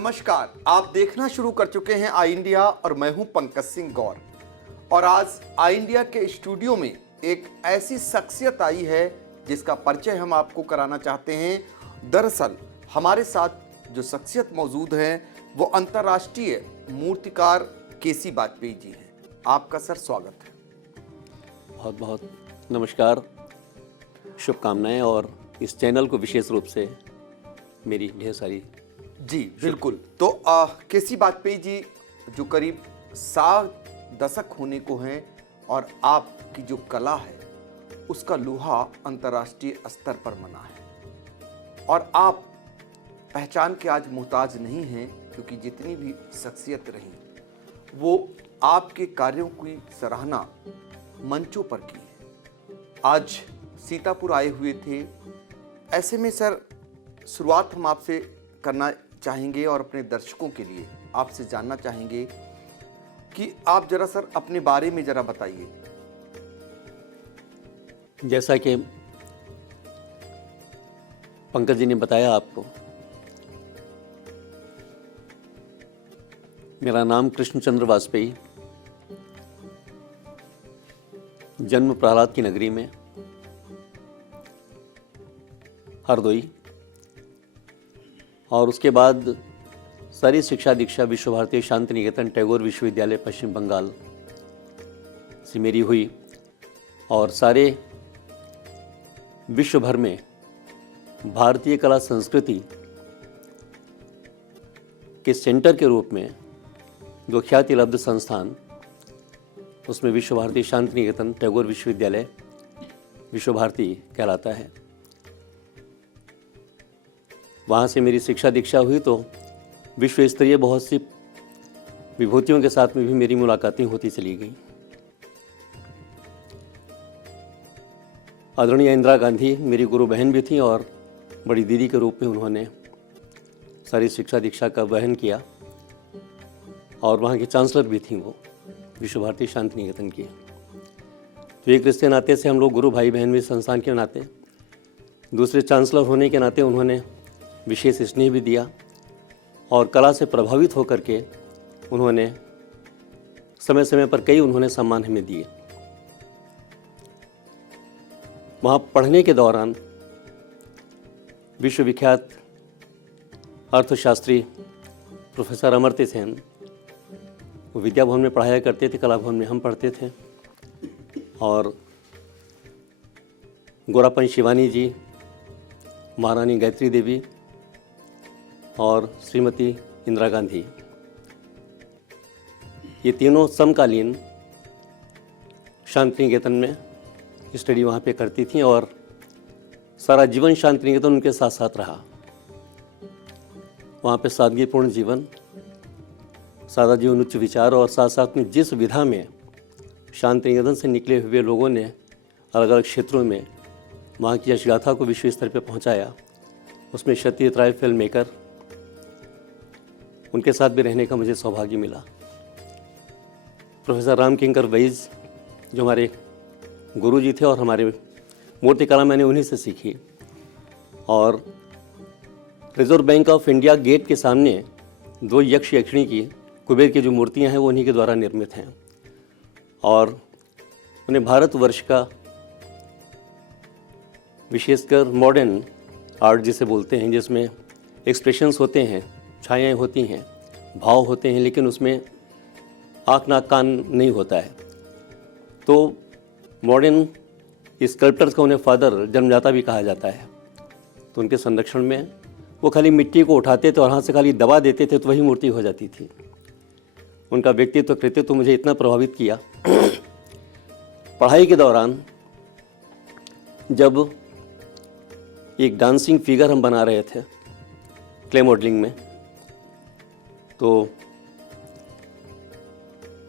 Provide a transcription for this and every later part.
नमस्कार, आप देखना शुरू कर चुके हैं आई इंडिया और मैं हूं पंकज सिंह गौर। और आज आई इंडिया के स्टूडियो में एक ऐसी शख्सियत आई है जिसका परिचय हम आपको कराना चाहते हैं। दरअसल हमारे साथ जो शख्सियत मौजूद है वो अंतर्राष्ट्रीय मूर्तिकार केसी वाजपेयी जी हैं। आपका सर स्वागत है। बहुत बहुत नमस्कार, शुभकामनाएं और इस चैनल को विशेष रूप से मेरी ढेर सारी जी बिल्कुल। तो केसी वाजपेयी जी जो करीब 7 दशक होने को हैं और आपकी जो कला है उसका लोहा अंतर्राष्ट्रीय स्तर पर बना है और आप पहचान के आज मोहताज नहीं हैं, क्योंकि जितनी भी शख्सियत रही वो आपके कार्यों की सराहना मंचों पर की है। आज सीतापुर आए हुए थे। ऐसे में सर शुरुआत हम आपसे करना चाहेंगे और अपने दर्शकों के लिए आपसे जानना चाहेंगे कि आप जरा सर अपने बारे में जरा बताइए। जैसा कि पंकज जी ने बताया आपको, मेरा नाम कृष्णचंद्र वाजपेयी, जन्म प्रहलाद की नगरी में हरदोई, और उसके बाद सारी शिक्षा दीक्षा विश्व भारती शांति निकेतन टैगोर विश्वविद्यालय पश्चिम बंगाल से मेरी हुई और सारे विश्व भर में भारतीय कला संस्कृति के सेंटर के रूप में जो ख्याति लब्ध संस्थान, उसमें विश्व भारती शांति निकेतन टैगोर विश्वविद्यालय विश्व भारती कहलाता है। वहाँ से मेरी शिक्षा दीक्षा हुई तो विश्व स्तरीय बहुत सी विभूतियों के साथ में भी मेरी मुलाकातें होती चली गई। आदरणीय इंदिरा गांधी मेरी गुरु बहन भी थी और बड़ी दीदी के रूप में उन्होंने सारी शिक्षा दीक्षा का वहन किया और वहाँ की चांसलर भी थी वो विश्व भारती शांति निकेतन की। तो एक रिश्ते नाते से हम लोग गुरु भाई बहन भी संस्थान के नाते, दूसरे चांसलर होने के नाते उन्होंने विशेष स्नेह भी दिया और कला से प्रभावित होकर के उन्होंने समय समय पर कई उन्होंने सम्मान हमें दिए। वहाँ पढ़ने के दौरान विश्वविख्यात अर्थशास्त्री प्रोफेसर अमर्त्य सेन वो विद्या भवन में पढ़ाया करते थे, कला भवन में हम पढ़ते थे। और गोरापन शिवानी जी, महारानी गायत्री देवी और श्रीमती इंदिरा गांधी, ये तीनों समकालीन शांति निकेतन में स्टडी वहाँ पे करती थीं और सारा जीवन शांति निकेतन उनके साथ साथ रहा। वहाँ पे सादगीपूर्ण जीवन, सादा जीवन, उच्च विचार और साथ साथ में जिस विधा में शांति निकेतन से निकले हुए लोगों ने अलग अलग क्षेत्रों में वहाँ की यशगाथा को विश्व स्तर पर पहुँचाया, उसमें सत्यजीत राय फिल्म मेकर, उनके साथ भी रहने का मुझे सौभाग्य मिला। प्रोफेसर राम किंकर वैज जो हमारे गुरु जी थे और हमारे मूर्ति कला मैंने उन्हीं से सीखी। और reserve bank of India gate के सामने 2 यक्ष यक्षिणी की कुबेर की जो मूर्तियां हैं वो उन्हीं के द्वारा निर्मित हैं और उन्हें भारतवर्ष का विशेषकर मॉडर्न आर्ट जिसे बोलते हैं, जिसमें एक्सप्रेशंस होते हैं, छायाएं होती हैं, भाव होते हैं, लेकिन उसमें आँख नाक कान नहीं होता है, तो मॉडर्न स्कल्प्टर्स का उन्हें फादर जन्मदाता भी कहा जाता है। तो उनके संरक्षण में वो खाली मिट्टी को उठाते थे और हाथ से खाली दबा देते थे तो वही मूर्ति हो जाती थी। उनका व्यक्तित्व कृतित्व मुझे इतना प्रभावित किया। पढ़ाई के दौरान जब एक डांसिंग फिगर हम बना रहे थे क्ले मॉडलिंग में, तो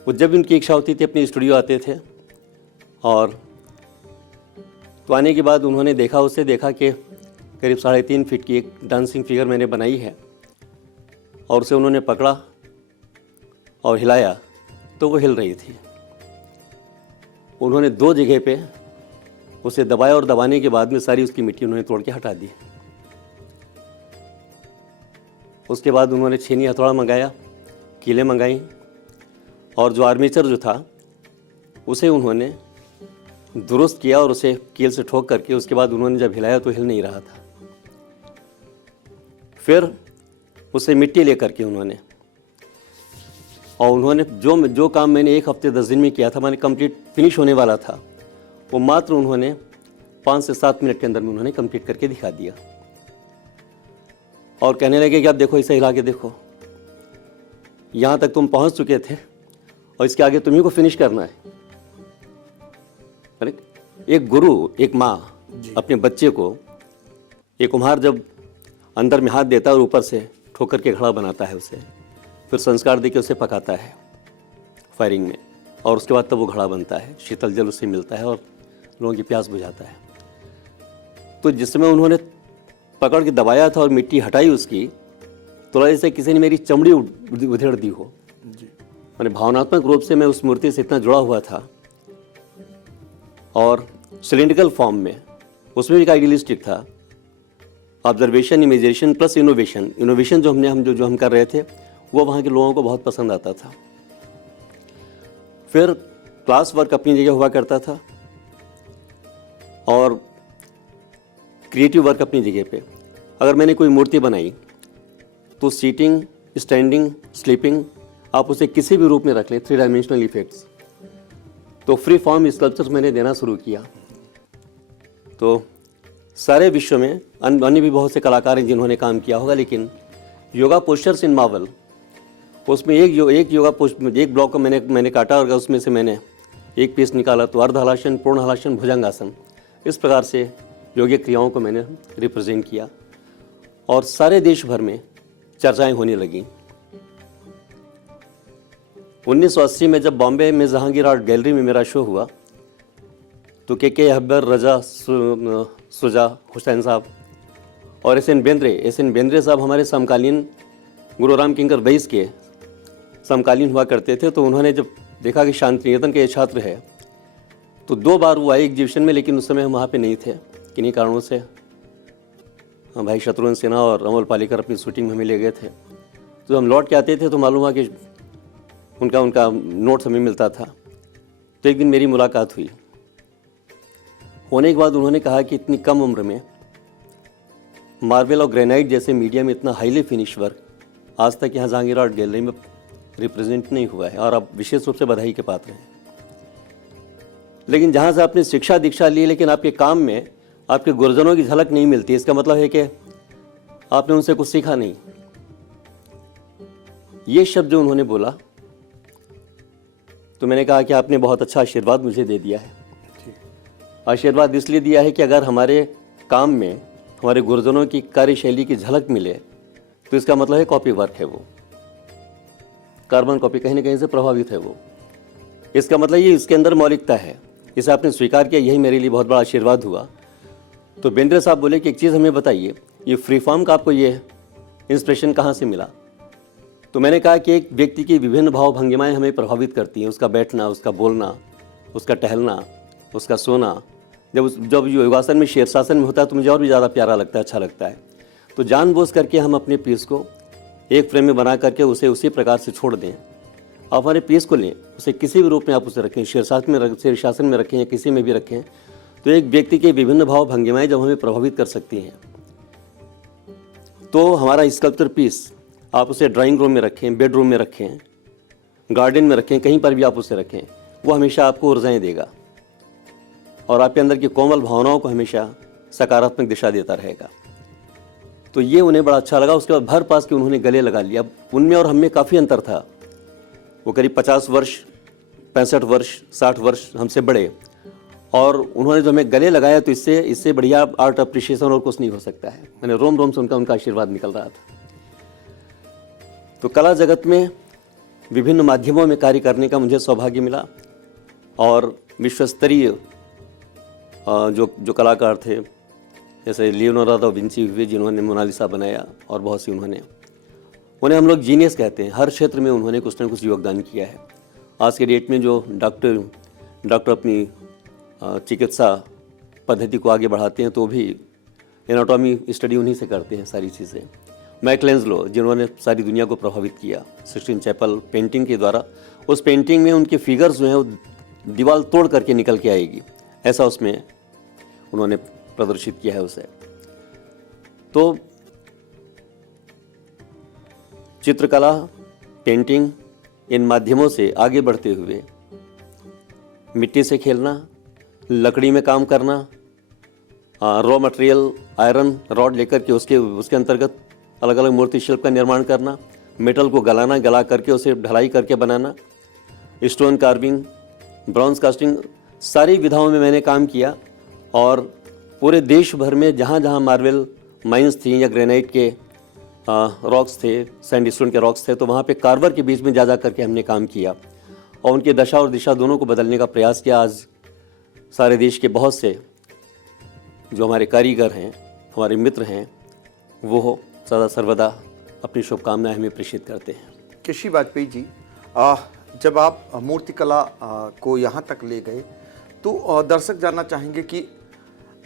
वो जब उनकी इच्छा होती थी अपनी स्टूडियो आते थे और तो आने के बाद उन्होंने देखा कि करीब 3.5 फीट की एक डांसिंग फिगर मैंने बनाई है और उसे उन्होंने पकड़ा और हिलाया तो वो हिल रही थी। उन्होंने 2 जगह पे उसे दबाया और दबाने के बाद में सारी उसकी मिट्टी उन्होंने तोड़ के हटा दी। उसके बाद उन्होंने छेनी हथौड़ा मंगाया, कीलें मंगाई, और जो आर्मेचर जो था उसे उन्होंने दुरुस्त किया और उसे कील से ठोक करके उसके बाद उन्होंने जब हिलाया तो हिल नहीं रहा था। फिर उसे मिट्टी लेकर के उन्होंने जो काम मैंने 1 हफ्ते 10 दिन में किया था, मैंने कंप्लीट फिनिश होने वाला था, वो मात्र उन्होंने 5 से 7 मिनट के अंदर में उन्होंने कंप्लीट करके दिखा दिया। और कहने लगे कि आप देखो, इसे हिला के देखो, यहाँ तक तुम पहुँच चुके थे और इसके आगे तुम्ही को फिनिश करना है। अरे एक गुरु, एक माँ अपने बच्चे को, एक कुम्हार जब अंदर में हाथ देता है और ऊपर से ठोकर के घड़ा बनाता है उसे, फिर संस्कार देके उसे पकाता है फायरिंग में, और उसके बाद तब वो घड़ा बनता है, शीतल जल उससे मिलता है और लोगों की प्यास बुझाता है। तो जिस समय उन्होंने पकड़ के दबाया था और मिट्टी हटाई उसकी, तो लगा जैसे किसी ने मेरी चमड़ी उधेड़ दी हो। मैंने भावनात्मक रूप से मैं उस मूर्ति से इतना जुड़ा हुआ था, और सिलिंड्रिकल फॉर्म में उसमें भी एक आइडियलिस्टिक था। ऑब्जर्वेशन, इमेजिनेशन प्लस इनोवेशन जो हम कर रहे थे वो वहाँ के लोगों को बहुत पसंद आता था। फिर क्लास वर्क अपनी जगह हुआ करता था और क्रिएटिव वर्क अपनी जगह पे। अगर मैंने कोई मूर्ति बनाई तो सीटिंग, स्टैंडिंग, स्लीपिंग, आप उसे किसी भी रूप में रख लें, 3 डायमेंशनल इफेक्ट्स, तो फ्री फॉर्म स्कल्पचर्स मैंने देना शुरू किया। तो सारे विश्व में अन्य भी बहुत से कलाकार हैं जिन्होंने काम किया होगा, लेकिन योगा पोस्चर्स इन मार्वल, उसमें एक ब्लॉक को मैंने काटा और उसमें से मैंने एक पीस निकाला, तो अर्ध हलासन, पूर्ण हलासन, भुजंगासन, इस प्रकार से योगिक क्रियाओं को मैंने रिप्रेजेंट किया और सारे देश भर में चर्चाएं होने लगी। 1980 में जब बॉम्बे में जहांगीर आर्ट गैलरी में मेरा शो हुआ, तो के अकबर, रजा, सुजा, हुसैन साहब और एस एन बेंद्रे साहब हमारे समकालीन गुरु राम किंकर बैस के समकालीन हुआ करते थे। तो उन्होंने जब देखा कि शांति निकेतन के छात्र है, तो 2 बार वो आए एग्जीबिशन में, लेकिन उस समय हम वहाँ पे नहीं थे किन्हीं कारणों से। भाई शत्रुघ्न सिन्हा और अमोल पालेकर अपनी शूटिंग में हमें ले गए थे। तो हम लौट के आते थे तो मालूम हुआ कि उनका नोट्स हमें मिलता था। तो एक दिन मेरी मुलाकात हुई, होने के बाद उन्होंने कहा कि इतनी कम उम्र में मार्बल और ग्रेनाइट जैसे मीडियम में इतना हाईली फिनिश वर्क आज तक यहाँ जहांगीर आर्ट गैलरी में रिप्रेजेंट नहीं हुआ है, और आप विशेष रूप से बधाई के पात्र हैं। लेकिन जहाँ से आपने शिक्षा दीक्षा ली, लेकिन आपके काम में आपके गुरुजनों की झलक नहीं मिलती, इसका मतलब है कि आपने उनसे कुछ सीखा नहीं। ये शब्द जो उन्होंने बोला, तो मैंने कहा कि आपने बहुत अच्छा आशीर्वाद मुझे दे दिया है। आशीर्वाद इसलिए दिया है कि अगर हमारे काम में हमारे गुरुजनों की कार्यशैली की झलक मिले, तो इसका मतलब है कॉपी वर्क है, वो कार्बन कॉपी कहीं ना कहीं से प्रभावित है वो। इसका मतलब ये इसके अंदर मौलिकता है, इसे आपने स्वीकार किया, यही मेरे लिए बहुत बड़ा आशीर्वाद हुआ। तो बेंद्रे साहब बोले कि एक चीज़ हमें बताइए, ये फ्री फॉर्म का आपको ये इंस्पिरेशन कहाँ से मिला? तो मैंने कहा कि एक व्यक्ति की विभिन्न भाव भंगिमाएँ हमें प्रभावित करती हैं, उसका बैठना, उसका बोलना, उसका टहलना, उसका सोना। जब योगासन में शीर्षासन में होता है तो मुझे और भी ज़्यादा प्यारा लगता है, अच्छा लगता है। तो जानबूझ करके हम अपने पीस को एक फ्रेम में बना करके उसे उसी प्रकार से छोड़ दें। आप हमारे पीस को लें, उसे किसी भी रूप में आप उसे रखें, शीर्षासन में रखें या किसी में भी रखें, तो एक व्यक्ति के विभिन्न भाव भंगिमाएँ जब हमें प्रभावित कर सकती हैं, तो हमारा स्कल्पचर पीस आप उसे ड्राइंग रूम में रखें, बेडरूम में रखें, गार्डन में रखें, कहीं पर भी आप उसे रखें, वो हमेशा आपको ऊर्जाएँ देगा और आपके अंदर की कोमल भावनाओं को हमेशा सकारात्मक दिशा देता रहेगा। तो ये उन्हें बड़ा अच्छा लगा। उसके बाद भर पास के उन्होंने गले लगा लिया। अब उनमें और हमें काफ़ी अंतर था। वो करीब 50 वर्ष, 65 वर्ष, 60 वर्ष हमसे बड़े, और उन्होंने जो हमें गले लगाया, तो इससे बढ़िया आर्ट अप्रिशिएशन और कुछ नहीं हो सकता है। मैंने रोम रोम से उनका आशीर्वाद निकल रहा था। तो कला जगत में विभिन्न माध्यमों में कार्य करने का मुझे सौभाग्य मिला, और विश्वस्तरीय जो कलाकार थे, जैसे लियोनार्डो दा विंची हुए जिन्होंने मोनालिसा बनाया, और बहुत सी उन्हें हम लोग जीनियस कहते हैं। हर क्षेत्र में उन्होंने कुछ न कुछ योगदान किया है। आज के डेट में जो डॉक्टर अपनी चिकित्सा पद्धति को आगे बढ़ाते हैं, तो भी एनाटॉमी स्टडी उन्हीं से करते हैं सारी चीज़ें। मैकलेंजलो, जिन्होंने सारी दुनिया को प्रभावित किया सिक्सटीन चैपल पेंटिंग के द्वारा। उस पेंटिंग में उनके फिगर्स जो हैं वो दीवार तोड़ करके निकल के आएगी, ऐसा उसमें उन्होंने प्रदर्शित किया है उसे। तो चित्रकला, पेंटिंग, इन माध्यमों से आगे बढ़ते हुए मिट्टी से खेलना, लकड़ी में काम करना, रॉ मटेरियल आयरन रॉड लेकर के उसके अंतर्गत अलग अलग मूर्ति शिल्प का निर्माण करना, मेटल को गला करके उसे ढलाई करके बनाना, स्टोन कार्विंग, ब्रॉन्ज कास्टिंग, सारी विधाओं में मैंने काम किया। और पूरे देश भर में जहाँ जहाँ मार्बल माइंस थी या ग्रेनाइट के रॉक्स थे, सैंडस्टोन के रॉक्स थे, तो वहाँ पे कार्वर के बीच में जा करके हमने काम किया और उनकी दशा और दिशा दोनों को बदलने का प्रयास किया। आज सारे देश के बहुत से जो हमारे कारीगर हैं, हमारे मित्र हैं, वो सदा सर्वदा अपनी शुभकामनाएं हमें प्रेषित करते हैं। केशी वाजपेयी जी, जब आप मूर्तिकला को यहाँ तक ले गए तो दर्शक जानना चाहेंगे कि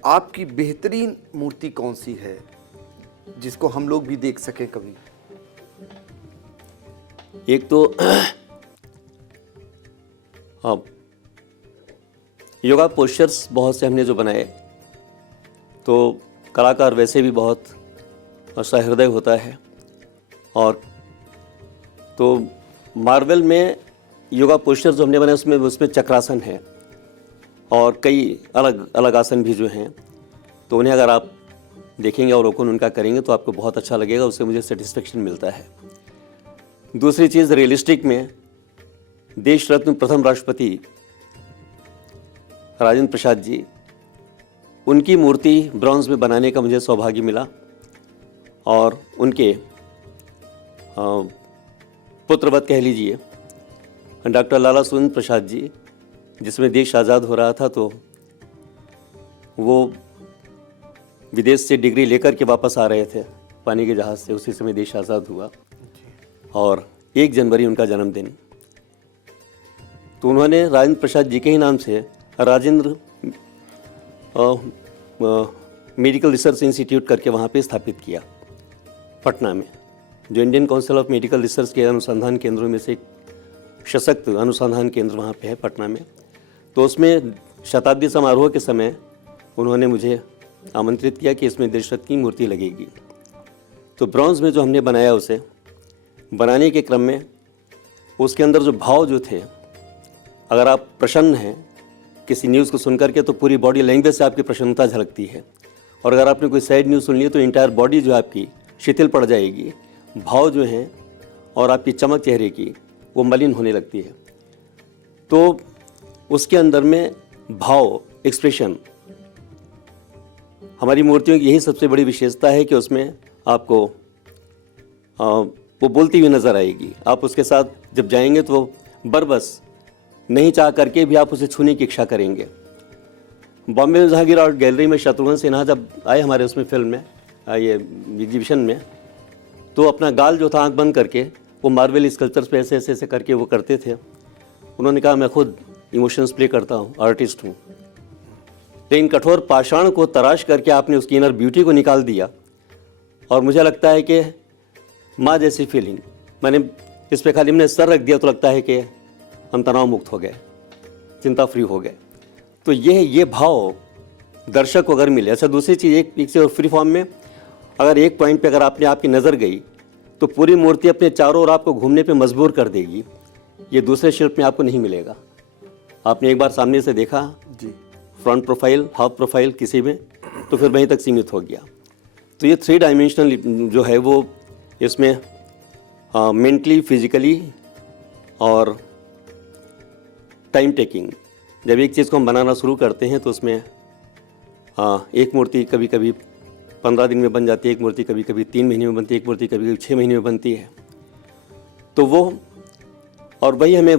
आपकी बेहतरीन मूर्ति कौन सी है जिसको हम लोग भी देख सकें कभी। एक तो योगा पोस्चर्स बहुत से हमने जो बनाए, तो कलाकार वैसे भी बहुत सहृदय होता है। और तो मार्बल में योगा पोस्चर जो हमने बनाए उसमें चक्रासन है और कई अलग अलग आसन भी जो हैं, तो उन्हें अगर आप देखेंगे और अवलोकन उनका करेंगे तो आपको बहुत अच्छा लगेगा, उससे मुझे सेटिस्फेक्शन मिलता है। दूसरी चीज़, रियलिस्टिक में देश रत्न प्रथम राष्ट्रपति राजेंद्र प्रसाद जी, उनकी मूर्ति ब्रॉन्ज में बनाने का मुझे सौभाग्य मिला और उनके पुत्रवत कह लीजिए डॉक्टर लाला सुरेंद्र प्रसाद जी, जिसमें देश आज़ाद हो रहा था, तो वो विदेश से डिग्री लेकर के वापस आ रहे थे पानी के जहाज़ से, उसी समय देश आज़ाद हुआ और 1 जनवरी उनका जन्मदिन। तो उन्होंने राजेंद्र प्रसाद जी के ही नाम से राजेंद्र मेडिकल रिसर्च इंस्टीट्यूट करके वहाँ पे स्थापित किया पटना में, जो Indian council of medical research के अनुसंधान केंद्रों में से एक सशक्त अनुसंधान केंद्र वहाँ पे है पटना में। तो उसमें शताब्दी समारोह के समय उन्होंने मुझे आमंत्रित किया कि इसमें देशरत्न की मूर्ति लगेगी। तो ब्रॉन्ज में जो हमने बनाया, उसे बनाने के क्रम में उसके अंदर जो भाव जो थे, अगर आप प्रसन्न हैं किसी न्यूज़ को सुन करके तो पूरी बॉडी लैंग्वेज से आपकी प्रसन्नता झलकती है, और अगर आपने कोई सैड न्यूज़ सुन ली तो इंटायर बॉडी जो आपकी शिथिल पड़ जाएगी, भाव जो हैं और आपकी चमक चेहरे की वो मलिन होने लगती है। तो उसके अंदर में भाव, एक्सप्रेशन, हमारी मूर्तियों की यही सबसे बड़ी विशेषता है कि उसमें आपको वो बोलती हुई नज़र आएगी। आप उसके साथ जब जाएंगे तो वो बरबस नहीं चाह करके भी आप उसे छूने की इच्छा करेंगे। बॉम्बे में जहांगीर आर्ट गैलरी में शत्रुघ्न सिन्हा जब आए हमारे उसमें फिल्म में, ये एग्जीबिशन में, तो अपना गाल जो था आंख बंद करके वो मार्बल स्कल्पचर्स पे ऐसे ऐसे ऐसे करके वो करते थे। उन्होंने कहा मैं खुद इमोशंस प्ले करता हूँ, आर्टिस्ट हूँ, लेकिन कठोर पाषाण को तराश करके आपने उसकी इनर ब्यूटी को निकाल दिया। और मुझे लगता है कि माँ जैसी फीलिंग, मैंने इस पे खाली हमने सर रख दिया तो लगता है कि हम तनाव मुक्त हो गए, चिंता फ्री हो गए। तो ये भाव दर्शक को अगर मिले। अच्छा, दूसरी चीज़, एक से फ्री फॉर्म में अगर एक पॉइंट पे अगर आपकी नज़र गई तो पूरी मूर्ति अपने चारों ओर आपको घूमने पे मजबूर कर देगी। ये दूसरे शिल्प में आपको नहीं मिलेगा। आपने एक बार सामने से देखा जी, फ्रंट प्रोफाइल, हाफ प्रोफाइल किसी में, तो फिर वहीं तक सीमित हो गया। तो ये 3 डायमेंशनल जो है वो इसमें मेंटली, फिजिकली और टाइम टेकिंग, जब एक चीज़ को हम बनाना शुरू करते हैं तो उसमें एक मूर्ति कभी कभी 15 दिन में बन जाती है, एक मूर्ति कभी कभी 3 महीने में बनती है, एक मूर्ति कभी कभी 6 महीने में बनती है। तो वो, और वही हमें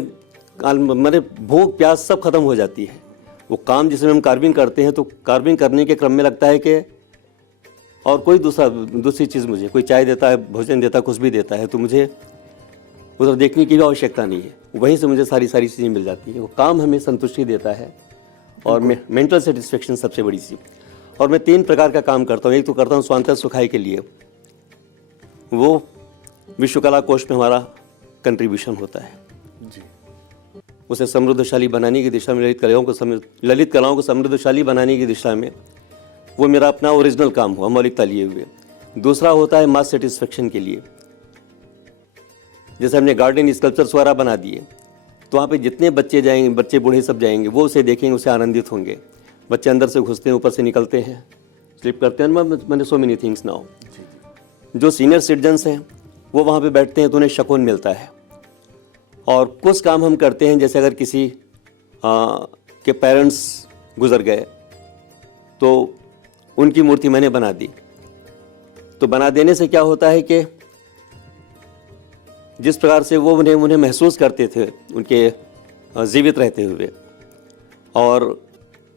हमारे भूख प्यास सब खत्म हो जाती है। वो काम जिसमें हम कार्विंग करते हैं, तो कार्विंग करने के क्रम में लगता है कि और कोई दूसरी चीज़, मुझे कोई चाय देता है, भोजन देता है, कुछ भी देता है, तो मुझे उधर देखने की भी आवश्यकता नहीं है। वहीं से मुझे सारी चीज़ें मिल जाती है। वो काम हमें संतुष्टि देता है और मेंटल सेटिस्फेक्शन सबसे बड़ी चीज़। और मैं 3 प्रकार का काम करता हूँ। एक तो करता हूँ स्वांतः सुखाय के लिए, वो विश्व कला कोष में हमारा कंट्रीब्यूशन होता है। जी। उसे समृद्धशाली बनाने की दिशा में, ललित कलाओं को समृद्धशाली बनाने की दिशा में वो मेरा अपना ओरिजिनल काम हुआ, मौलिकता लिए हुए। दूसरा होता है मास सेटिस्फेक्शन के लिए। जैसे हमने गार्डन स्कल्पचर्स वगैरह बना दिए, तो वहाँ पे जितने बच्चे जाएंगे, बच्चे बूढ़े सब जाएंगे, वो उसे देखेंगे, उसे आनंदित होंगे। बच्चे अंदर से घुसते हैं, ऊपर से निकलते हैं, स्लिप करते हैं, मैंने सो मेनी थिंग्स नाउ। जो सीनियर सिटीजन्स हैं वो वहाँ पे बैठते हैं तो उन्हें सुकून मिलता है। और कुछ काम हम करते हैं, जैसे अगर किसी के पेरेंट्स गुजर गए तो उनकी मूर्ति मैंने बना दी। तो बना देने से क्या होता है कि जिस प्रकार से वो उन्हें महसूस करते थे उनके जीवित रहते हुए, और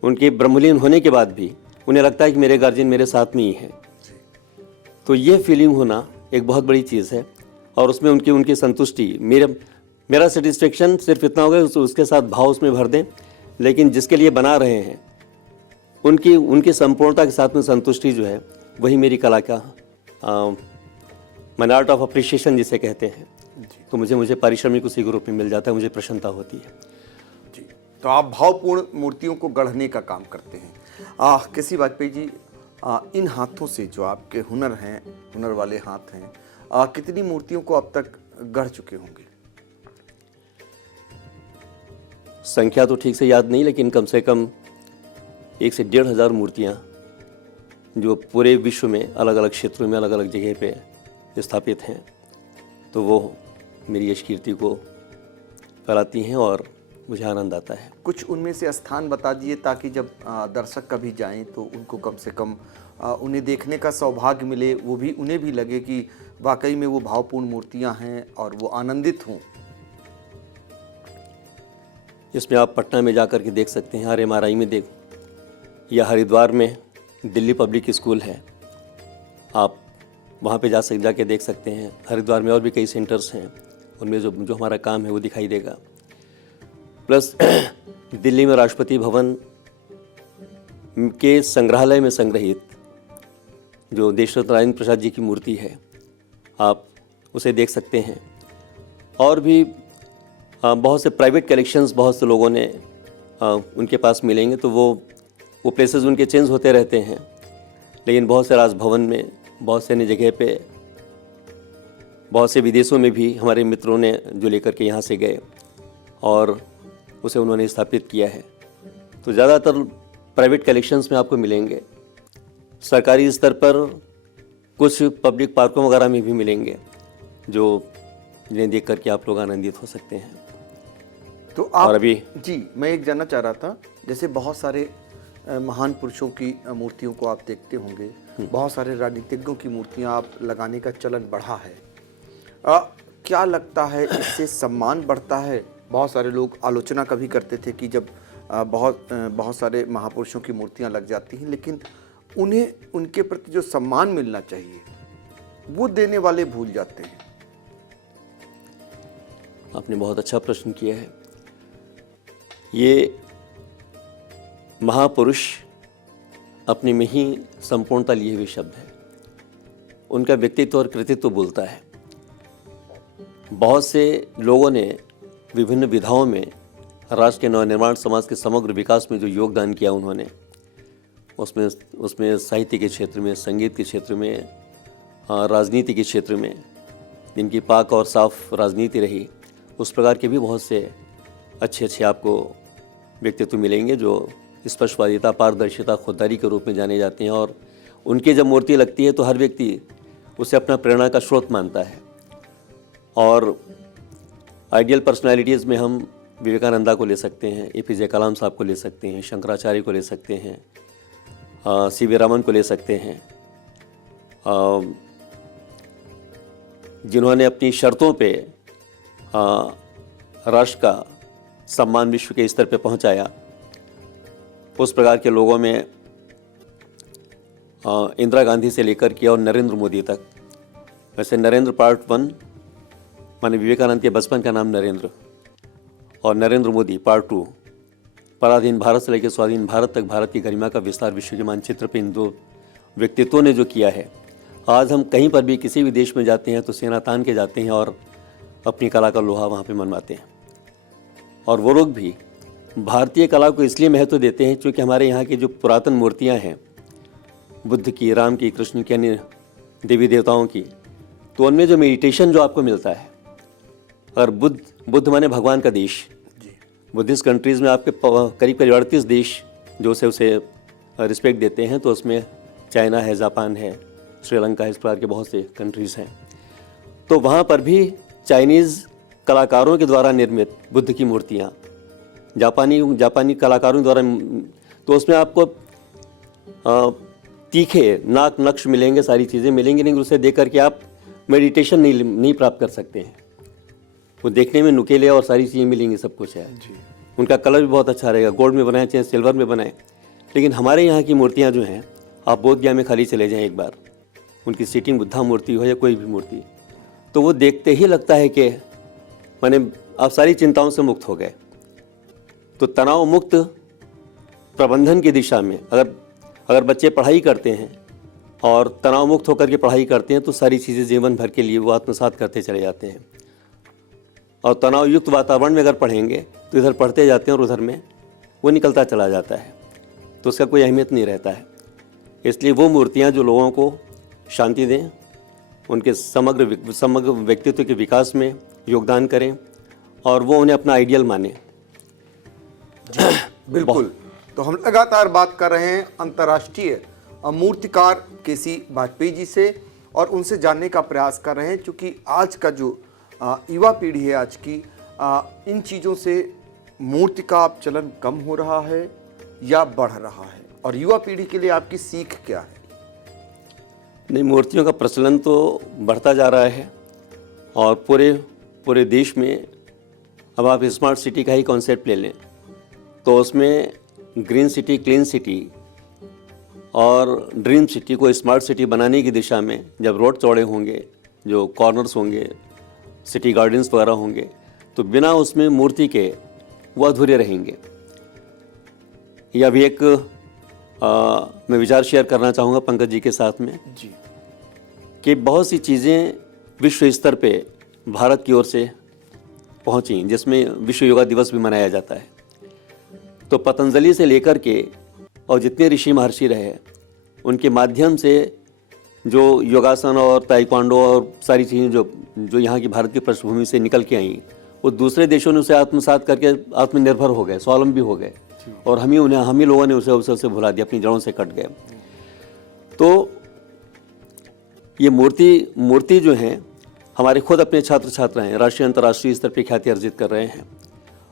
उनके ब्रह्मलीन होने के बाद भी उन्हें लगता है कि मेरे गार्जियन मेरे साथ में ही हैं, तो ये फीलिंग होना एक बहुत बड़ी चीज़ है। और उसमें उनकी संतुष्टि, मेरा सेटिस्फेक्शन सिर्फ इतना होगा, उसके साथ भाव उसमें भर दें, लेकिन जिसके लिए बना रहे हैं उनकी संपूर्णता के साथ में संतुष्टि जो है, वही मेरी कला का मैन आर्ट ऑफ अप्रिशिएशन जिसे कहते हैं। तो मुझे पारिश्रमिक उसी के रूप में मिल जाता है, मुझे प्रसन्नता होती है। जी, तो आप भावपूर्ण मूर्तियों को गढ़ने का काम करते हैं। केसी वाजपेयी जी, इन हाथों से जो आपके हुनर हैं, हुनर वाले हाथ हैं, कितनी मूर्तियों को अब तक गढ़ चुके होंगे? संख्या तो ठीक से याद नहीं, लेकिन कम से कम 1 से 1,500 मूर्तियाँ जो पूरे विश्व में अलग अलग क्षेत्रों में अलग अलग जगह पे स्थापित हैं, तो वो मेरी यश कीर्ति को फैलाती हैं और मुझे आनंद आता है। कुछ उनमें से स्थान बता दिए ताकि जब दर्शक कभी जाएं तो उनको कम से कम उन्हें देखने का सौभाग्य मिले, वो भी उन्हें भी लगे कि वाकई में वो भावपूर्ण मूर्तियां हैं और वो आनंदित हों। इसमें आप पटना में जाकर के देख सकते हैं, RMRI में या हरिद्वार में दिल्ली पब्लिक स्कूल है, आप वहाँ पे जाके देख सकते हैं। हरिद्वार में और भी कई सेंटर्स हैं, उनमें जो हमारा काम है वो दिखाई देगा। प्लस दिल्ली में राष्ट्रपति भवन के संग्रहालय में संग्रहित जो देशरत्न राजेंद्र प्रसाद जी की मूर्ति है, आप उसे देख सकते हैं। और भी बहुत से प्राइवेट कलेक्शंस बहुत से लोगों ने उनके पास मिलेंगे, तो वो प्लेसेस उनके चेंज होते रहते हैं। लेकिन बहुत से राजभवन में, बहुत से अन्य जगह पे, बहुत से विदेशों में भी हमारे मित्रों ने जो लेकर के यहाँ से गए और उसे उन्होंने स्थापित किया है। तो ज़्यादातर प्राइवेट कलेक्शंस में आपको मिलेंगे। सरकारी स्तर पर कुछ पब्लिक पार्कों वगैरह में भी मिलेंगे, जो जिन्हें देख करके आप लोग आनंदित हो सकते हैं। तो आप, और अभी जी, मैं एक जानना चाह रहा था, जैसे बहुत सारे महान पुरुषों की मूर्तियों को आप देखते होंगे, बहुत सारे राजनीतिज्ञों की मूर्तियां आप लगाने का चलन बढ़ा है। क्या लगता है इससे सम्मान बढ़ता है? बहुत सारे लोग आलोचना कभी करते थे कि जब बहुत सारे महापुरुषों की मूर्तियां लग जाती हैं, लेकिन उन्हें उनके प्रति जो सम्मान मिलना चाहिए वो देने वाले भूल जाते हैं। आपने बहुत अच्छा प्रश्न किया है। ये महापुरुष अपने में ही संपूर्णता लिए हुए शब्द है। उनका व्यक्तित्व और कृतित्व बोलता है। बहुत से लोगों ने विभिन्न विधाओं में राष्ट्र के नवनिर्माण, समाज के समग्र विकास में जो योगदान किया उन्होंने, उसमें साहित्य के क्षेत्र में, संगीत के क्षेत्र में, राजनीति के क्षेत्र में, जिनकी पाक और साफ राजनीति रही, उस प्रकार के भी बहुत से अच्छे आपको व्यक्तित्व मिलेंगे जो स्पष्टवादिता, पारदर्शिता, खुददारी के रूप में जाने जाते हैं। और उनकी जब मूर्ति लगती है तो हर व्यक्ति उसे अपना प्रेरणा का स्रोत मानता है। और आइडियल पर्सनालिटीज़ में हम विवेकानंदा को ले सकते हैं, APJ कलाम साहब को ले सकते हैं, शंकराचार्य को ले सकते हैं, CV रामन को ले सकते हैं, जिन्होंने अपनी शर्तों पे राष्ट्र का सम्मान विश्व के स्तर पे पहुंचाया। उस प्रकार के लोगों में इंदिरा गांधी से लेकर के और नरेंद्र मोदी तक। वैसे नरेंद्र पार्ट 1 माने विवेकानंद के बचपन का नाम नरेंद्र, और नरेंद्र मोदी पार्ट 2 पराधीन भारत से लेकर स्वाधीन भारत तक भारत की गरिमा का विस्तार विश्व के मानचित्र पर इन दो व्यक्तित्वों ने जो किया है, आज हम कहीं पर भी किसी भी देश में जाते हैं तो सेना तान के जाते हैं और अपनी कला का लोहा वहाँ पे मनवाते हैं। और वो लोग भी भारतीय कला को इसलिए महत्व देते हैं क्योंकि हमारे यहाँ की जो पुरातन मूर्तियाँ हैं, बुद्ध की, राम की, कृष्ण की, अन्य देवी देवताओं की, तो उनमें जो मेडिटेशन जो आपको मिलता है, और बुद्ध माने भगवान का देश, बुद्धिस्ट कंट्रीज़ में आपके करीब करीब 38 देश जो उसे रिस्पेक्ट देते हैं, तो उसमें चाइना है, जापान है, श्रीलंका है, इस प्रकार के बहुत से कंट्रीज़ हैं। तो वहाँ पर भी चाइनीज़ कलाकारों के द्वारा निर्मित बुद्ध की मूर्तियाँ, जापानी कलाकारों द्वारा, तो उसमें आपको तीखे नाक नक्श मिलेंगे, सारी चीज़ें मिलेंगी, लेकिन उसे देख करके आप मेडिटेशन नहीं प्राप्त कर सकते हैं। वो देखने में नुकीले और सारी चीज़ें मिलेंगी, सब कुछ है जी। उनका कलर भी बहुत अच्छा रहेगा, गोल्ड में बनाए चाहे सिल्वर में बनाए। लेकिन हमारे यहाँ की मूर्तियाँ जो हैं, आप बोध गया में खाली चले जाएँ एक बार, उनकी सीटिंग बुद्धा मूर्ति हो या कोई भी मूर्ति, तो वो देखते ही लगता है कि माने आप सारी चिंताओं से मुक्त हो गए। तो तनाव मुक्त प्रबंधन की दिशा में अगर बच्चे पढ़ाई करते हैं और तनाव मुक्त होकर के पढ़ाई करते हैं, तो सारी चीज़ें जीवन भर के लिए वो आत्मसात करते चले जाते हैं। और तनाव युक्त वातावरण में अगर पढ़ेंगे तो इधर पढ़ते जाते हैं और उधर में वो निकलता चला जाता है, तो उसका कोई अहमियत नहीं रहता है। इसलिए वो मूर्तियाँ जो लोगों को शांति दें, उनके समग्र व्यक्तित्व के विकास में योगदान करें और वो उन्हें अपना आइडियल माने। बिल्कुल। तो हम लगातार बात कर रहे हैं अंतर्राष्ट्रीय मूर्तिकार केसी वाजपेयी जी से और उनसे जानने का प्रयास कर रहे हैं, क्योंकि आज का जो युवा पीढ़ी है आज की, इन चीज़ों से मूर्ति का चलन कम हो रहा है या बढ़ रहा है, और युवा पीढ़ी के लिए आपकी सीख क्या है? नहीं, मूर्तियों का प्रचलन तो बढ़ता जा रहा है और पूरे देश में अब आप स्मार्ट सिटी का ही कॉन्सेप्ट ले लें तो उसमें ग्रीन सिटी, क्लीन सिटी और ड्रीम सिटी को स्मार्ट सिटी बनाने की दिशा में जब रोड चौड़े होंगे, जो कॉर्नर्स होंगे, सिटी गार्डन्स वगैरह होंगे, तो बिना उसमें मूर्ति के वो अधूरे रहेंगे। यह भी एक मैं विचार शेयर करना चाहूँगा पंकज जी के साथ में जी, कि बहुत सी चीज़ें विश्व स्तर पे भारत की ओर से पहुँची, जिसमें विश्व योगा दिवस भी मनाया जाता है। तो पतंजलि से लेकर के और जितने ऋषि महर्षि रहे, उनके माध्यम से जो योगासन और ताइक्वांडो और सारी चीज़ें जो यहाँ की भारत की पृष्ठभूमि से निकल के आई, वो दूसरे देशों ने उसे आत्मसात करके आत्मनिर्भर हो गए, स्वावलंबी हो गए, और हम ही लोगों ने उसे भुला दिया, अपनी जड़ों से कट गए। तो ये मूर्ति जो हैं, हमारे खुद अपने छात्र छात्राएँ राष्ट्रीय अंतर्राष्ट्रीय स्तर पर ख्याति अर्जित कर रहे हैं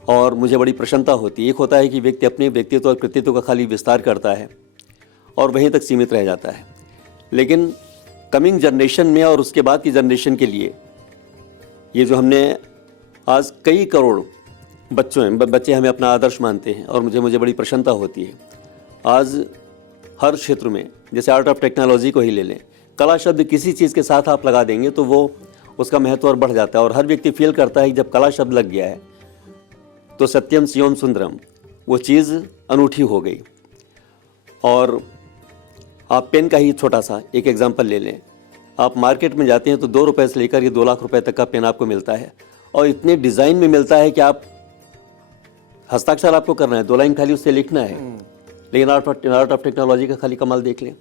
और मुझे बड़ी प्रसन्नता होती है। एक होता है कि व्यक्ति अपने व्यक्तित्व और कृतित्व का खाली विस्तार करता है और वहीं तक सीमित रह जाता है, लेकिन कमिंग जनरेशन में और उसके बाद की जनरेशन के लिए ये जो हमने आज कई करोड़ बच्चे हमें अपना आदर्श मानते हैं और मुझे बड़ी प्रसन्नता होती है। आज हर क्षेत्र में, जैसे आर्ट ऑफ टेक्नोलॉजी को ही ले लें, कला शब्द किसी चीज़ के साथ आप लगा देंगे तो वो उसका महत्व और बढ़ जाता है, और हर व्यक्ति फील करता है कि जब कला शब्द लग गया है तो सत्यम शिवम सुंदरम, वो चीज़ अनूठी हो गई। और आप पेन का ही छोटा सा एक एग्जांपल ले लें, आप मार्केट में जाते हैं तो 2 रुपये से लेकर के 2 लाख रुपए तक का पेन आपको मिलता है, और इतने डिज़ाइन में मिलता है कि आप हस्ताक्षर आपको करना है, 2 लाइन खाली उससे लिखना है। लेकिन आर्ट ऑफ टेक्नोलॉजी का खाली कमाल देख लें,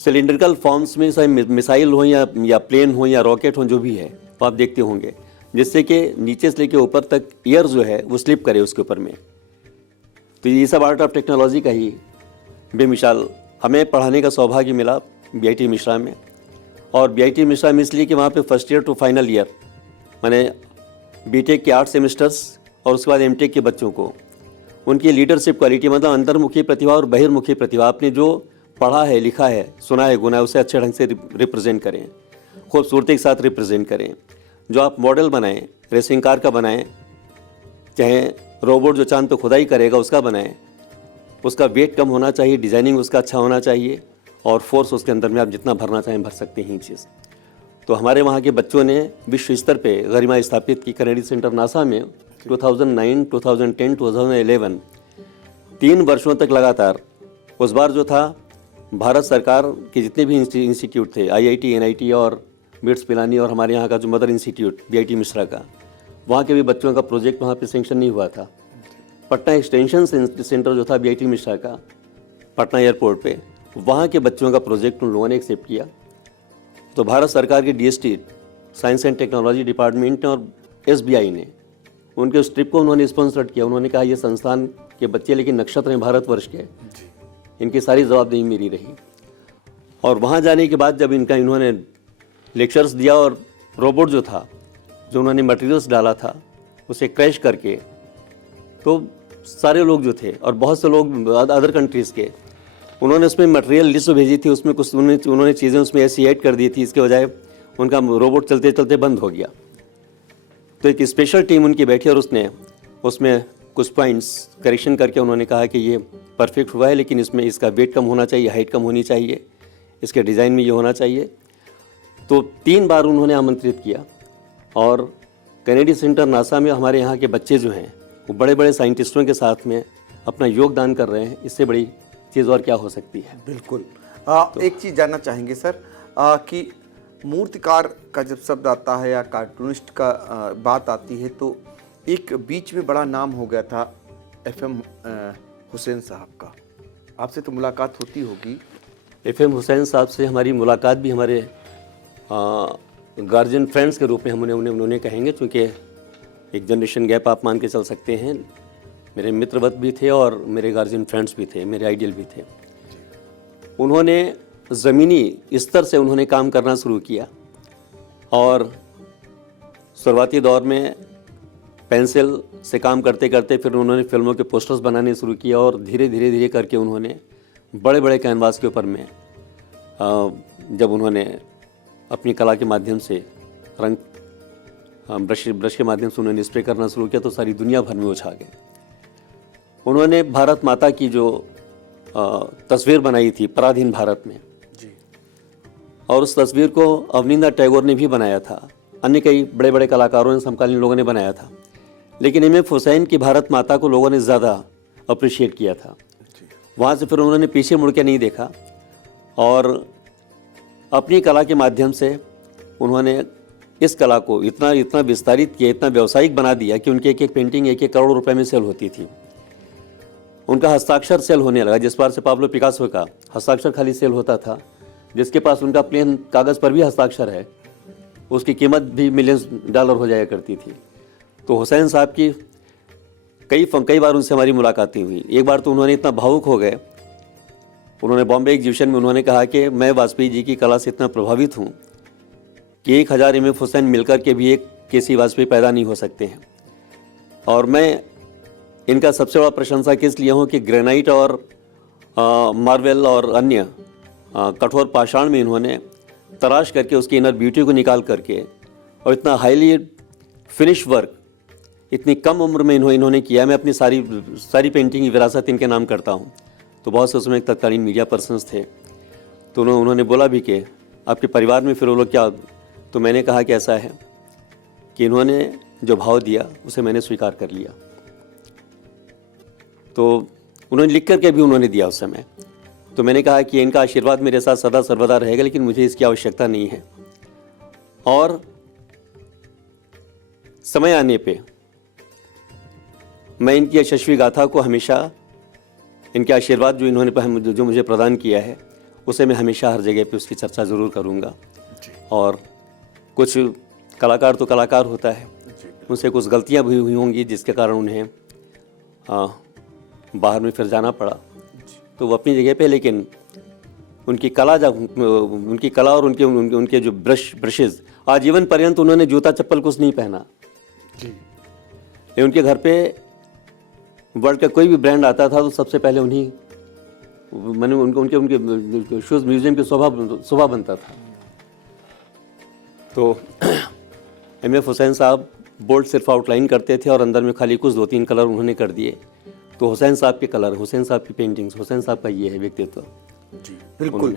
सिलिंड्रिकल फॉर्म्स में चाहे मिसाइल हो या प्लेन हो या रॉकेट हो, जो भी है तो आप देखते होंगे, जिससे कि नीचे से लेकर ऊपर तक एयर जो है वो स्लिप करे उसके ऊपर में। तो ये सब आर्ट ऑफ टेक्नोलॉजी का ही बेमिसाल हमें पढ़ाने का सौभाग्य मिला बीआईटी मिश्रा में। और बीआईटी मिश्रा में इसलिए कि वहाँ पे first year to final year, माने बीटेक के 8 सेमेस्टर्स और उसके बाद एमटेक के बच्चों को उनकी लीडरशिप क्वालिटी, मतलब अंतर्मुखी प्रतिभा और बहिर्मुखी प्रतिभा, आपने जो पढ़ा है, लिखा है, सुना है, गुना है, उसे अच्छे ढंग से रिप्रेजेंट करें, खूबसूरती के साथ रिप्रेजेंट करें। जो आप मॉडल बनाएं, रेसिंग कार का बनाएं, चाहे रोबोट जो चांद पे खुदाई करेगा उसका बनाएं, उसका वेट कम होना चाहिए, डिज़ाइनिंग उसका अच्छा होना चाहिए, और फोर्स उसके अंदर में आप जितना भरना चाहें भर सकते हैं चीज़। तो हमारे वहाँ के बच्चों ने विश्व स्तर पे गरिमा स्थापित की कैनेडी सेंटर नासा में 2009, 2010, 2011 3 वर्षों तक लगातार। उस बार जो था भारत सरकार के जितने भी इंस्टीट्यूट थे, आईआईटी, एनआईटी और बिट्स पिलानी और हमारे यहाँ का जो मदर इंस्टीट्यूट बीआईटी मिश्रा का, वहाँ के भी बच्चों का प्रोजेक्ट वहाँ पे सेंक्शन नहीं हुआ था। पटना एक्सटेंशन सेंटर जो था बीआईटी मिश्रा का पटना एयरपोर्ट पे, वहाँ के बच्चों का प्रोजेक्ट उन लोगों ने एक्सेप्ट किया। तो भारत सरकार के DST, science and technology department और एसबीआई ने उनके उस ट्रिप को उन्होंने स्पॉन्सर किया। उन्होंने कहा ये संस्थान के बच्चे लेकिन नक्षत्र हैं भारतवर्ष के, इनकी सारी जवाबदेही मेरी रही। और वहाँ जाने के बाद जब इन्होंने लेक्चर्स दिया और रोबोट जो था, जो उन्होंने मटेरियल्स डाला था, उसे क्रैश करके, तो सारे लोग जो थे और बहुत से लोग अदर कंट्रीज़ के, उन्होंने उसमें मटेरियल लिस्ट भेजी थी, उसमें कुछ उन्होंने चीज़ें उसमें ऐसी ऐड कर दी थी, इसके बजाय उनका रोबोट चलते चलते बंद हो गया। तो एक स्पेशल टीम उनकी बैठी और उसने उसमें कुछ पॉइंट्स करेक्शन करके उन्होंने कहा कि ये परफेक्ट हुआ है, लेकिन इसमें इसका वेट कम होना चाहिए, हाइट कम होनी चाहिए, इसके डिज़ाइन में ये होना चाहिए। तो 3 बार उन्होंने आमंत्रित किया। और कैनेडी सेंटर नासा में हमारे यहाँ के बच्चे जो हैं वो बड़े बड़े साइंटिस्टों के साथ में अपना योगदान कर रहे हैं। इससे बड़ी चीज़ और क्या हो सकती है। बिल्कुल। एक चीज़ जानना चाहेंगे सर कि मूर्तिकार का जब शब्द आता है या कार्टूनिस्ट का बात आती है, तो एक बीच में बड़ा नाम हो गया था FM हुसैन साहब का। आपसे तो मुलाकात होती होगी। FM हुसैन साहब से हमारी मुलाकात भी हमारे गार्जियन फ्रेंड्स के रूप में हम उन्हें कहेंगे, क्योंकि एक जनरेशन गैप आप मान के चल सकते हैं। मेरे मित्रवत भी थे और मेरे गार्जियन फ्रेंड्स भी थे, मेरे आइडियल भी थे। उन्होंने ज़मीनी स्तर से उन्होंने काम करना शुरू किया और शुरुआती दौर में पेंसिल से काम करते करते फिर उन्होंने फिल्मों के पोस्टर्स बनाने शुरू किया और धीरे धीरे करके उन्होंने बड़े बड़े कैनवास के ऊपर में जब उन्होंने अपनी कला के माध्यम से रंग ब्रश के माध्यम से उन्होंने स्प्रे करना शुरू किया, तो सारी दुनिया भर में वो छा गए। उन्होंने भारत माता की जो तस्वीर बनाई थी पराधीन भारत में जी, और उस तस्वीर को अवनींद्र टैगोर ने भी बनाया था, अन्य कई बड़े बड़े कलाकारों ने, समकालीन लोगों ने बनाया था, लेकिन MM हुसैन की भारत माता को लोगों ने ज़्यादा अप्रिशिएट किया था। वहाँ से फिर उन्होंने पीछे मुड़ के नहीं देखा और अपनी कला के माध्यम से उन्होंने इस कला को इतना विस्तारित किया, इतना व्यावसायिक बना दिया कि उनकी एक एक पेंटिंग 1-1 करोड़ रुपए में सेल होती थी। उनका हस्ताक्षर सेल होने लगा। जिस बार से पाब्लो पिकासो का हस्ताक्षर खाली सेल होता था, जिसके पास उनका प्लेन कागज़ पर भी हस्ताक्षर है, उसकी कीमत भी $मिलियंस हो जाया करती थी। तो हुसैन साहब की कई बार उनसे हमारी मुलाकातें हुई। एक बार तो उन्होंने इतना भावुक हो गए, उन्होंने बॉम्बे एग्जीबिशन में उन्होंने कहा कि मैं वाजपेयी जी की कला से इतना प्रभावित हूँ कि 1000 MM हुसैन मिलकर के भी एक केसी वाजपेयी पैदा नहीं हो सकते हैं। और मैं इनका सबसे बड़ा प्रशंसा किस लिए हूँ कि ग्रेनाइट और मार्बल और अन्य कठोर पाषाण में इन्होंने तराश करके उसकी इनर ब्यूटी को निकाल करके और इतना हाईली फिनिश वर्क इतनी कम उम्र में इन्होंने किया। मैं अपनी सारी पेंटिंग की विरासत इनके नाम करता हूँ। तो बहुत से उसमें एक तत्कालीन मीडिया पर्सन्स थे, तो उन्होंने बोला भी कि आपके परिवार में फिर वो लोग क्या, तो मैंने कहा कि ऐसा है कि इन्होंने जो भाव दिया उसे मैंने स्वीकार कर लिया। तो उन्होंने लिख करके भी उन्होंने दिया उस समय। तो मैंने कहा कि इनका आशीर्वाद मेरे साथ सदा सर्वदा रहेगा, लेकिन मुझे इसकी आवश्यकता नहीं है। और समय आने पे मैं इनकी यशस्वी गाथा को हमेशा, इनके आशीर्वाद जो इन्होंने जो मुझे प्रदान किया है, उसे मैं हमेशा हर जगह पे उसकी चर्चा ज़रूर करूँगा। और कुछ कलाकार तो कलाकार होता है, उनसे कुछ गलतियाँ भी हुई होंगी जिसके कारण उन्हें बाहर में फिर जाना पड़ा, तो वो अपनी जगह पे, लेकिन उनकी कला और उनके जो ब्रशेज़ आजीवन पर्यंत उन्होंने जूता चप्पल कुछ नहीं पहना जी। लेकिन उनके घर पे वर्ल्ड का कोई भी ब्रांड आता था तो सबसे पहले मैंने उनके शूज़ म्यूजियम की शोभा बनता था। तो MM हुसैन साहब बोल्ड सिर्फ आउटलाइन करते थे और अंदर में खाली कुछ 2-3 कलर उन्होंने कर दिए। तो हुसैन साहब के कलर, हुसैन साहब की पेंटिंग्स, हुसैन साहब का ये है व्यक्तित्व जी। बिल्कुल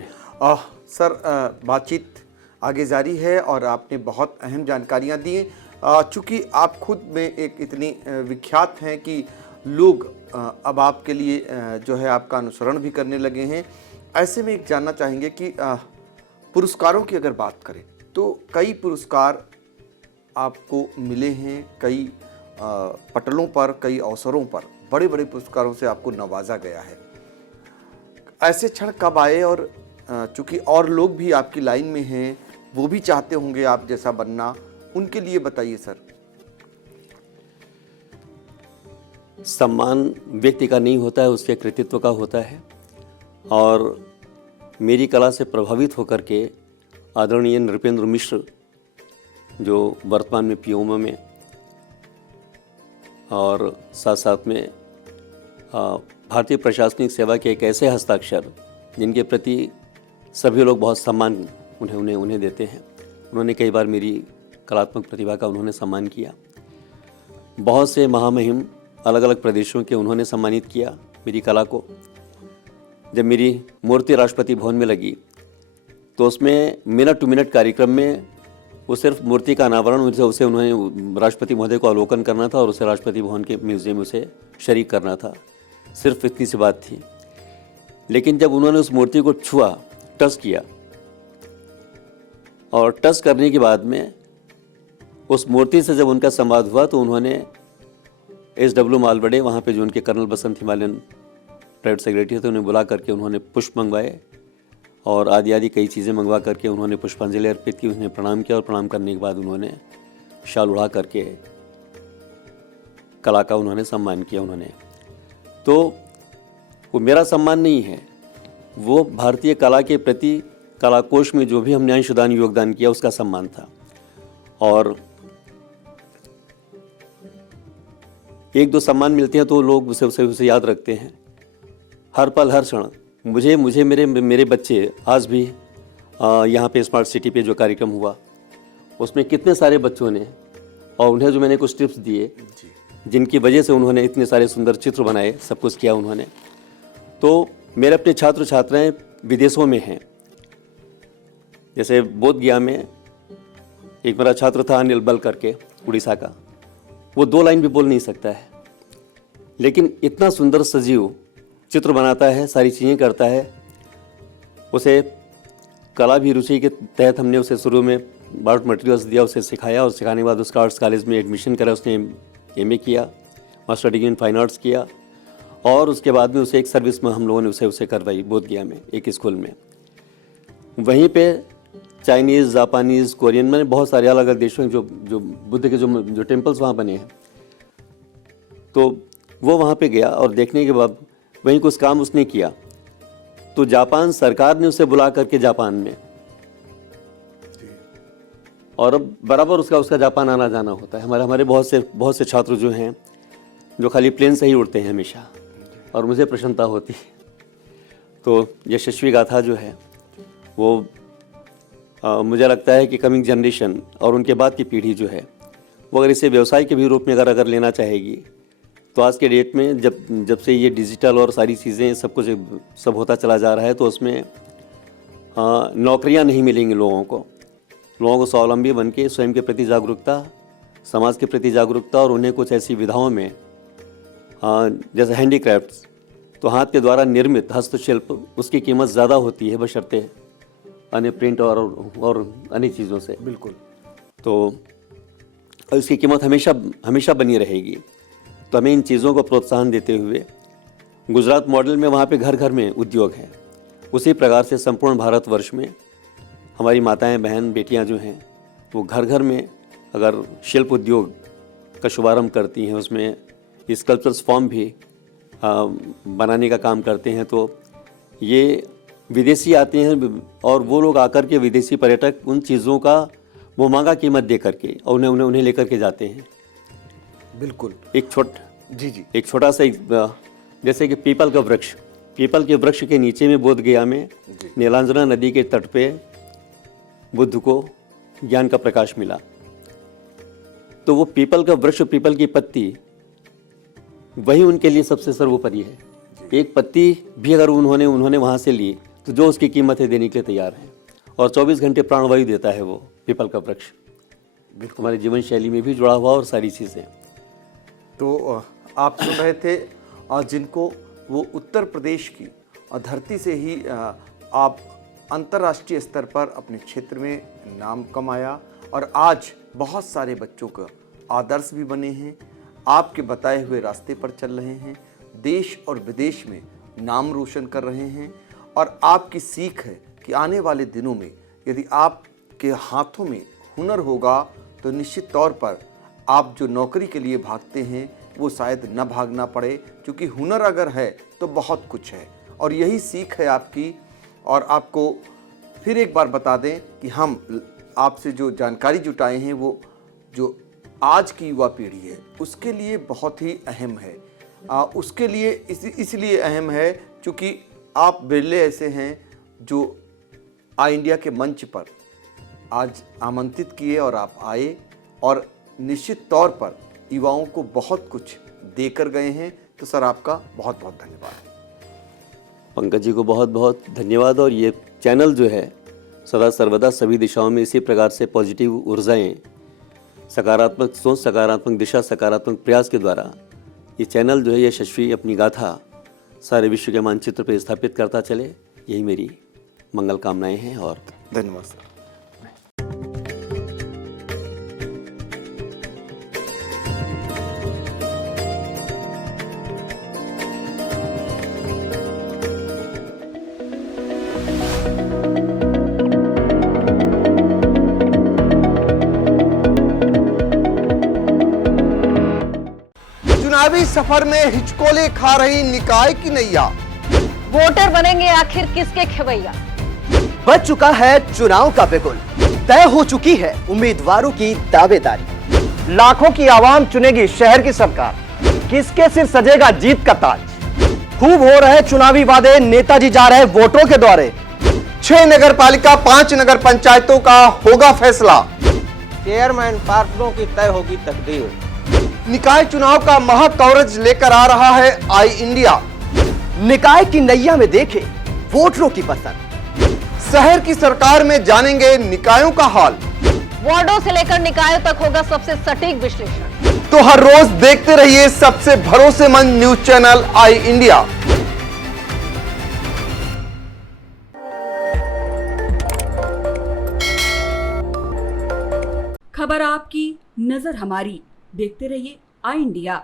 सर, बातचीत आगे जारी है और आपने बहुत अहम जानकारियां दी हैं। चूँकि आप खुद में एक इतनी विख्यात हैं कि लोग अब आपके लिए जो है आपका अनुसरण भी करने लगे हैं। ऐसे में एक जानना चाहेंगे कि पुरस्कारों की अगर बात करें तो कई पुरस्कार आपको मिले हैं, कई पटलों पर, कई अवसरों पर बड़े बड़े पुरस्कारों से आपको नवाजा गया है। ऐसे क्षण कब आए और चूंकि और लोग भी आपकी लाइन में हैं, वो भी चाहते होंगे आप जैसा बनना, उनके लिए बताइए सर। सम्मान व्यक्ति का नहीं होता है, उसके कृतित्व का होता है। और मेरी कला से प्रभावित होकर के आदरणीय नृपेंद्र मिश्र, जो वर्तमान में पीओमा में और साथ साथ में भारतीय प्रशासनिक सेवा के एक ऐसे हस्ताक्षर जिनके प्रति सभी लोग बहुत सम्मान उन्हें देते हैं। उन्होंने कई बार मेरी कलात्मक प्रतिभा का उन्होंने सम्मान किया। बहुत से महामहिम अलग अलग प्रदेशों के उन्होंने सम्मानित किया मेरी कला को। जब मेरी मूर्ति राष्ट्रपति भवन में लगी तो उसमें मिनट टू मिनट कार्यक्रम में वो सिर्फ मूर्ति का अनावरण उसे उन्होंने राष्ट्रपति महोदय को अवलोकन करना था और उसे राष्ट्रपति भवन के म्यूजियम में उसे शरीक करना था। सिर्फ इतनी सी बात थी। लेकिन जब उन्होंने उस मूर्ति को छुआ, टच किया, और टच करने के बाद में उस मूर्ति से जब उनका संवाद हुआ तो उन्होंने SW मालबड़े, वहाँ पे जो उनके कर्नल बसंत हिमालयन प्राइवेट सेक्रेटरी थे, उन्हें बुला करके उन्होंने पुष्प मंगवाए और आदि आदि कई चीज़ें मंगवा करके उन्होंने पुष्पांजलि अर्पित की। उन्हें प्रणाम किया और प्रणाम करने के बाद उन्होंने शाल उड़ा करके कला का उन्होंने सम्मान किया। उन्होंने तो वो मेरा सम्मान नहीं है, वो भारतीय कला के प्रति कलाकोश में जो भी हमने अंशदान योगदान किया उसका सम्मान था। और एक दो सम्मान मिलते हैं तो लोग उसे याद रखते हैं हर पल हर क्षण। मुझे मेरे बच्चे आज भी यहाँ पे स्मार्ट सिटी पे जो कार्यक्रम हुआ उसमें कितने सारे बच्चों ने, और उन्हें जो मैंने कुछ टिप्स दिए जिनकी वजह से उन्होंने इतने सारे सुंदर चित्र बनाए, सब कुछ किया उन्होंने। तो मेरे अपने छात्र छात्राएं विदेशों में हैं। जैसे बोध गया में एक मेरा छात्र था अनिल बल करके, उड़ीसा का। वो 2 लाइन भी बोल नहीं सकता है, लेकिन इतना सुंदर सजीव चित्र बनाता है, सारी चीज़ें करता है। उसे कला भी रुचि के तहत हमने उसे शुरू में आर्ट मटेरियल्स दिया, उसे सिखाया और सिखाने के बाद उसका आर्ट्स कॉलेज में एडमिशन करा। उसने MA किया, master degree in fine arts किया और उसके बाद में उसे एक सर्विस में हम लोगों ने उसे करवाई बोध गया में एक स्कूल में। वहीं पे चाइनीज़, जापानीज़, कोरियन, मैंने बहुत सारे अलग अलग देशों में जो बुद्ध के जो टेम्पल्स वहाँ बने हैं, तो वो वहाँ पे गया और देखने के बाद वहीं कुछ काम उसने किया। तो जापान सरकार ने उसे बुला करके जापान में, और अब बराबर उसका जापान आना जाना होता है। हमारे बहुत से छात्र जो हैं जो खाली प्लेन से ही उड़ते हैं हमेशा, और मुझे प्रसन्नता होती है। तो यशस्वी गाथा जो है वो मुझे लगता है कि कमिंग जनरेशन और उनके बाद की पीढ़ी जो है वो अगर इसे व्यवसाय के भी रूप में अगर लेना चाहेगी तो आज के डेट में जब से ये डिजिटल और सारी चीज़ें सब होता चला जा रहा है, तो उसमें नौकरियां नहीं मिलेंगी लोगों को स्वावलंबी बन के स्वयं के प्रति जागरूकता, समाज के प्रति जागरूकता, और उन्हें कुछ ऐसी विधाओं में जैसे हैंडीक्राफ्ट्स, तो हाथ के द्वारा निर्मित हस्तशिल्प, उसकी कीमत ज़्यादा होती है बशर्ते अन्य प्रिंट और अन्य चीज़ों से। बिल्कुल। तो उसकी कीमत हमेशा बनी रहेगी। तो हमें इन चीज़ों को प्रोत्साहन देते हुए गुजरात मॉडल में वहाँ पे घर घर में उद्योग हैं, उसी प्रकार से संपूर्ण भारतवर्ष में हमारी माताएं, बहन, बेटियां जो हैं वो घर घर में अगर शिल्प उद्योग का शुभारंभ करती हैं, उसमें स्कल्पचर्स फॉर्म भी बनाने का काम करते हैं, तो ये विदेशी आते हैं और वो लोग आकर के, विदेशी पर्यटक, उन चीज़ों का वो महंगा कीमत दे करके और उन्हें लेकर के जाते हैं। बिल्कुल। एक छोटा सा जैसे कि पीपल के वृक्ष के नीचे में बोध गया में नीलांजना नदी के तट पे बुद्ध को ज्ञान का प्रकाश मिला। तो वो पीपल का वृक्ष, पीपल की पत्ती, वही उनके लिए सबसे सर्वोपरि है। एक पत्ती भी अगर उन्होंने वहाँ से ली तो जो उसकी कीमत है देने के लिए तैयार है, और 24 घंटे प्राणवायु देता है वो पीपल का वृक्ष। हमारे जीवन शैली में भी जुड़ा हुआ और सारी चीज़ें। तो आप सुन रहे थे जिनको वो उत्तर प्रदेश की धरती से ही आप अंतर्राष्ट्रीय स्तर पर अपने क्षेत्र में नाम कमाया और आज बहुत सारे बच्चों का आदर्श भी बने हैं। आपके बताए हुए रास्ते पर चल रहे हैं, देश और विदेश में नाम रोशन कर रहे हैं। और आपकी सीख है कि आने वाले दिनों में यदि आपके हाथों में हुनर होगा तो निश्चित तौर पर आप जो नौकरी के लिए भागते हैं वो शायद न भागना पड़े, क्योंकि हुनर अगर है तो बहुत कुछ है। और यही सीख है आपकी। और आपको फिर एक बार बता दें कि हम आपसे जो जानकारी जुटाए हैं वो जो आज की युवा पीढ़ी है उसके लिए बहुत ही अहम है। उसके लिए इसलिए अहम है क्योंकि आप बिरले ऐसे हैं जो आई इंडिया के मंच पर आज आमंत्रित किए और आप आए और निश्चित तौर पर युवाओं को बहुत कुछ देकर गए हैं। तो सर आपका बहुत बहुत धन्यवाद। पंकज जी को बहुत बहुत धन्यवाद। और ये चैनल जो है सदा सर्वदा सभी दिशाओं में इसी प्रकार से पॉजिटिव ऊर्जाएं, सकारात्मक सोच, सकारात्मक दिशा, सकारात्मक प्रयास के द्वारा ये चैनल जो है यशस्वी अपनी गाथा सारे विश्व के मानचित्र पर स्थापित करता चले, यही मेरी मंगल कामनाएं हैं। और धन्यवाद सर। चुनावी सफर में हिचकोले खा रही निकाय की नैया। वोटर बनेंगे आखिर किसके खेवैया। बच चुका है चुनाव का बिगुल, तय हो चुकी है उम्मीदवारों की दावेदारी। लाखों की आवाम चुनेगी शहर की सरकार, किसके सिर सजेगा जीत का ताज। खूब हो रहे चुनावी वादे, नेताजी जा रहे वोटरों के द्वारे। 6 नगर पालिका 5 नगर पंचायतों का होगा फैसला। चेयरमैन पार्षदों की तय होगी तकदीर। निकाय चुनाव का महा कवरेज लेकर आ रहा है आई इंडिया। निकाय की नैया में देखे वोटरों की पसंद। शहर की सरकार में जानेंगे निकायों का हाल। वार्डों से लेकर निकायों तक होगा सबसे सटीक विश्लेषण। तो हर रोज देखते रहिए सबसे भरोसेमंद न्यूज चैनल आई इंडिया। खबर आपकी, नजर हमारी। देखते रहिए आई इंडिया।